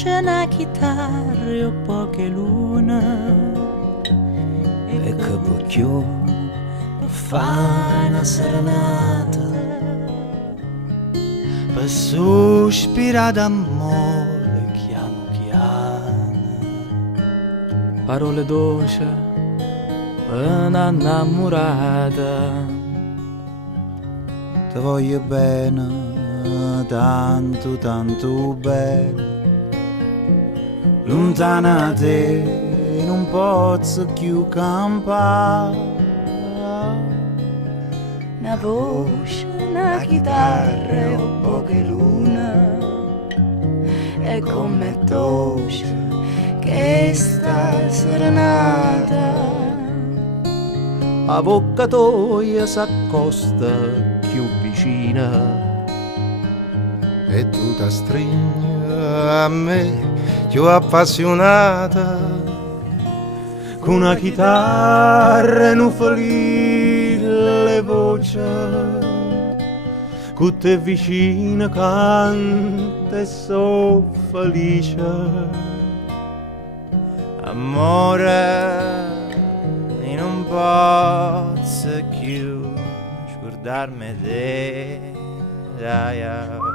voce, una chitarra e poche lune. E che può fa una serenata per sospirare d'amore chiano chiano. Parole dolci per una innamorata. Ti voglio bene, tanto tanto bene. Lontana da te non posso più campare. Una voce, una chitarra e poche lune. E come dolce che sta serenata. A bocca tua s'accosta più vicina E tu ti stringi a me più appassionata, con una chitarra e un felice voce, con te vicina canta e so felice. Amore, io non posso più scordarmi di te.